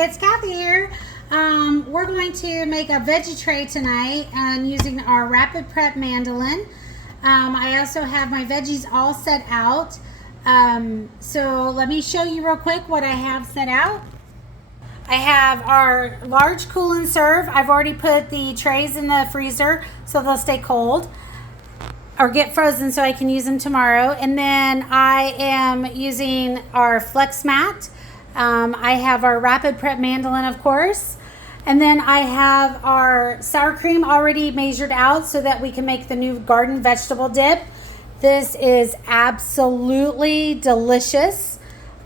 it's Kathy here. We're going to make a veggie tray tonight using our Rapid Prep Mandoline. I also have my veggies all set out. So let me show you real quick what I have set out. I have our large cool and serve. I've already put the trays in the freezer so they'll stay cold or get frozen so I can use them tomorrow. And then I am using our flex mat. I have our Rapid Prep Mandoline, of course. And then I have our sour cream already measured out so that we can make the new garden vegetable dip. This is absolutely delicious.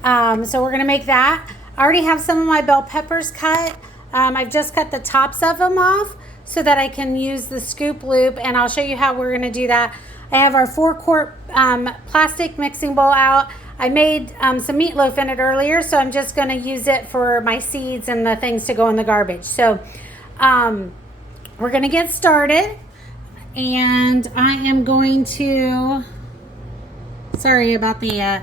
So we're gonna make that. I already have some of my bell peppers cut. I've just cut the tops of them off so that I can use the scoop loop, and I'll show you how we're gonna do that. I have our 4-quart plastic mixing bowl out. I made some meatloaf in it earlier, so I'm just gonna use it for my seeds and the things to go in the garbage. So we're gonna get started, and I am going to, sorry about the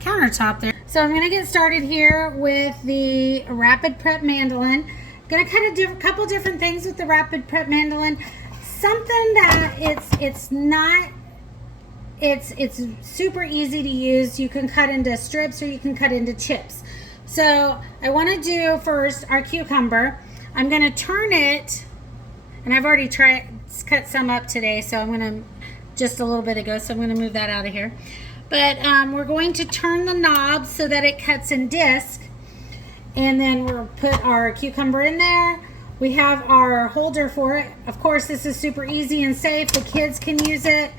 countertop there. So I'm gonna get started here with the Rapid Prep Mandoline. Gonna cut a couple different things with the Rapid Prep Mandoline. Something that it's super easy to use. You can cut into strips or you can cut into chips. So I want to do first our cucumber. I'm going to turn it, and I've already cut some up today, so I'm going to just a little bit ago, so I'm going to move that out of here. But we're going to turn the knob so that it cuts in disc, and then we'll put our cucumber in there. We have our holder for it. Of course, this is super easy and safe. The kids can use it.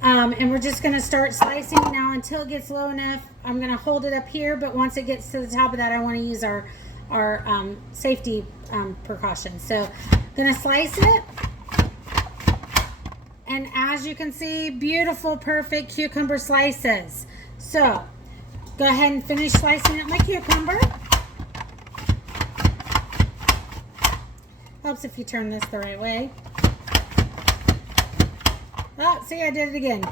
And we're just gonna start slicing now until it gets low enough. I'm gonna hold it up here, but once it gets to the top of that, I wanna use our safety precautions. So I'm gonna slice it. And as you can see, beautiful, perfect cucumber slices. So go ahead and finish slicing up my cucumber. Helps if you turn this the right way. Oh, see, I did it again.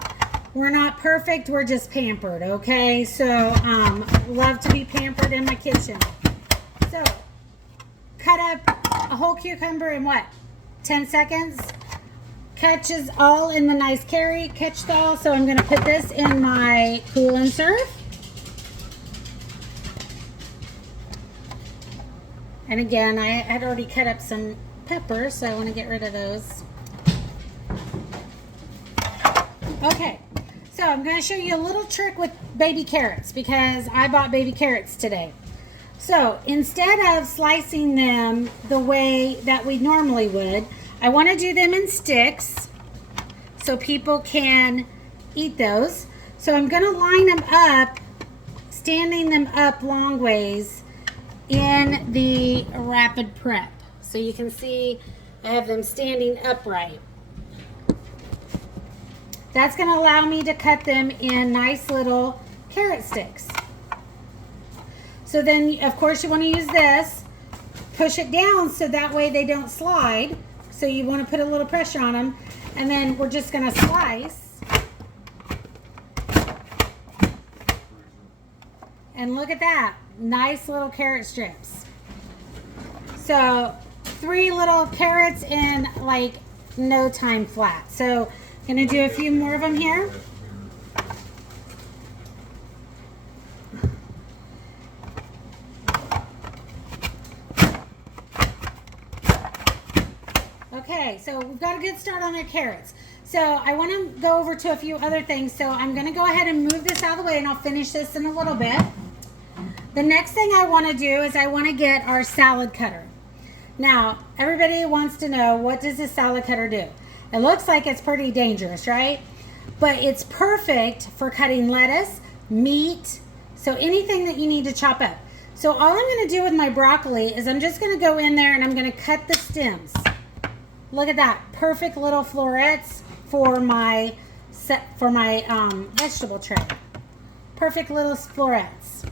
We're not perfect, we're just pampered, okay? So, love to be pampered in my kitchen. So, cut up a whole cucumber in what? 10 seconds? Catches all in the nice catch all. So I'm gonna put this in my cool and serve. And again, I had already cut up some peppers, so I want to get rid of those. Okay, so I'm going to show you a little trick with baby carrots because I bought baby carrots today. So instead of slicing them the way that we normally would, I want to do them in sticks so people can eat those. So I'm going to line them up, standing them up long ways in the Rapid Prep. So you can see I have them standing upright. That's going to allow me to cut them in nice little carrot sticks. So then, of course, you want to use this. Push it down so that way they don't slide. So you want to put a little pressure on them. And then we're just going to slice. And look at that. Nice little carrot strips. So 3 little carrots in like no time flat. So I'm gonna do a few more of them here. Okay, so we've got a good start on our carrots. So I want to go over to a few other things. So I'm going to go ahead and move this out of the way, and I'll finish this in a little bit. The next thing I want to do is I want to get our salad cutter. Now, everybody wants to know, what does a salad cutter do? It looks like it's pretty dangerous, right? But it's perfect for cutting lettuce, meat, so anything that you need to chop up. So all I'm going to do with my broccoli is I'm just going to go in there and I'm going to cut the stems. Look at that, perfect little florets for my vegetable tray. Perfect little florets.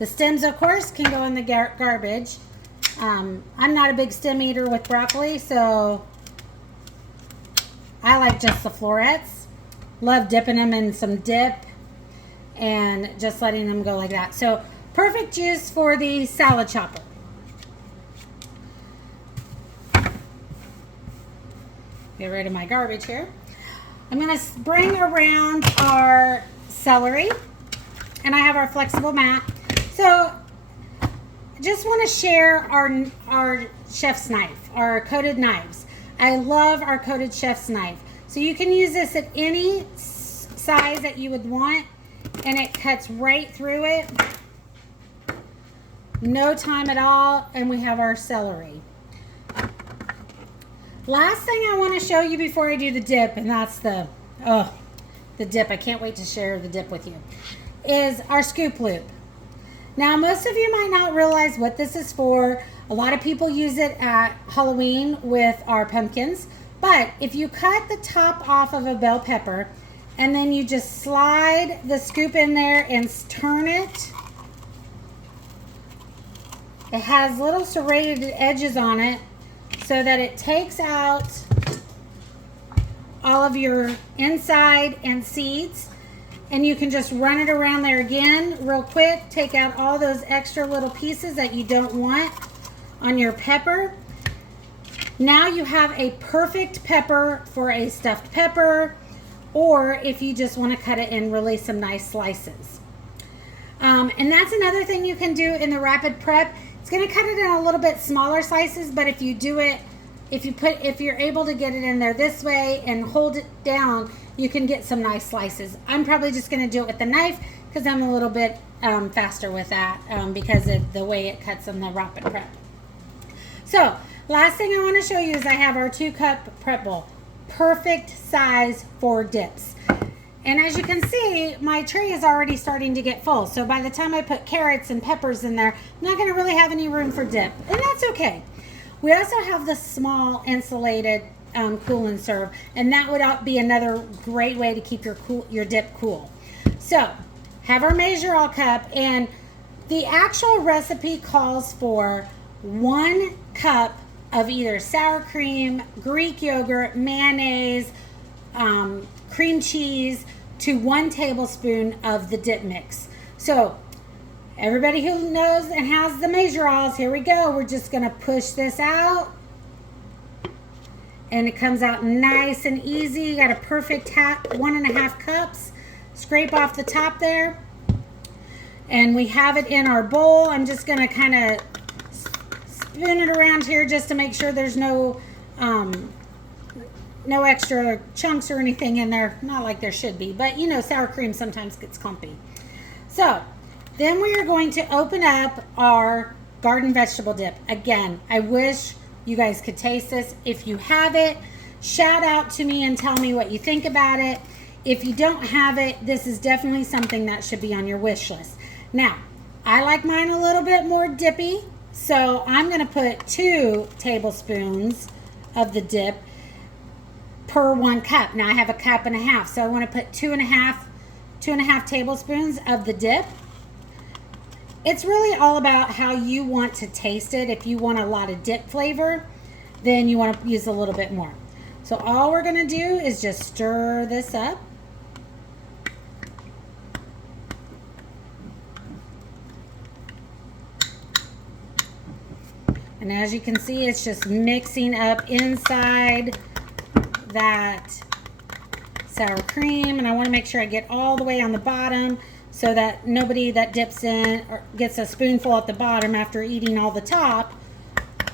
The stems, of course, can go in the garbage. I'm not a big stem eater with broccoli, so I like just the florets. Love dipping them in some dip and just letting them go like that. So Perfect juice for the salad chopper. Get rid of my garbage here. I'm going to bring around our celery, and I have our flexible mat. So just want to share our chef's knife, our coated knives. I love our coated chef's knife. So you can use this at any size that you would want, and it cuts right through it. No time at all, and we have our celery. Last thing I want to show you before I do the dip, and that's the dip. I can't wait to share the dip with you, is our scoop loop. Now, most of you might not realize what this is for. A lot of people use it at Halloween with our pumpkins. But if you cut the top off of a bell pepper and then you just slide the scoop in there and turn it, it has little serrated edges on it so that it takes out all of your inside and seeds, and you can just run it around there again real quick, take out all those extra little pieces that you don't want on your pepper. Now you have a perfect pepper for a stuffed pepper, or if you just want to cut it in really some nice slices. And that's another thing you can do in the rapid prep. It's going to cut it in a little bit smaller slices, but if you do it, if you're able to get it in there this way and hold it down, you can get some nice slices. I'm probably just going to do it with the knife because I'm a little bit faster with that because of the way it cuts in the rapid prep. So last thing I want to show you is I have our 2-cup prep bowl. Perfect size for dips. And as you can see, my tray is already starting to get full. So by the time I put carrots and peppers in there, I'm not going to really have any room for dip. And that's okay. We also have the small insulated cool and serve. And that would be another great way to keep your dip cool. So have our measure all cup. And the actual recipe calls for 1 cup of either sour cream, Greek yogurt, mayonnaise, cream cheese, to 1 tablespoon of the dip mix. So everybody who knows and has the measure-alls, here we go. We're just going to push this out, and it comes out nice and easy. You got a perfect 1.5 cups. Scrape off the top there, and we have it in our bowl. I'm just going to kind of spin it around here just to make sure there's no extra chunks or anything in there. Not like there should be, but you know, sour cream sometimes gets clumpy. So then we are going to open up our garden vegetable dip. Again, I wish you guys could taste this. If you have it, shout out to me and tell me what you think about it. If you don't have it, this is definitely something that should be on your wish list. Now, I like mine a little bit more dippy, so I'm going to put 2 tablespoons of the dip per 1 cup. Now I have 1.5 cups, so I want to put 2.5 tablespoons of the dip. It's really all about how you want to taste it. If you want a lot of dip flavor, then you want to use a little bit more. So all we're going to do is just stir this up. And as you can see, it's just mixing up inside that sour cream, and I want to make sure I get all the way on the bottom so that nobody that dips in or gets a spoonful at the bottom after eating all the top,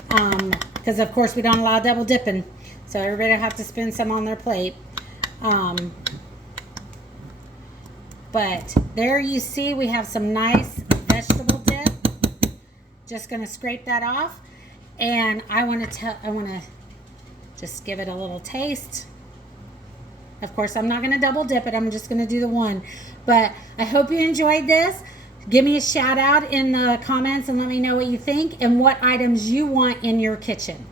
because of course we don't allow double dipping, so everybody will have to spin some on their plate. But there you see we have some nice vegetable dip. Just going to scrape that off, and I want to just give it a little taste. Of course, I'm not going to double dip it. I'm just going to do the one. But I hope you enjoyed this. Give me a shout out in the comments and let me know what you think and what items you want in your kitchen.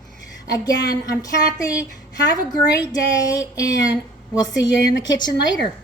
Again, I'm Kathy. Have a great day, and we'll see you in the kitchen later.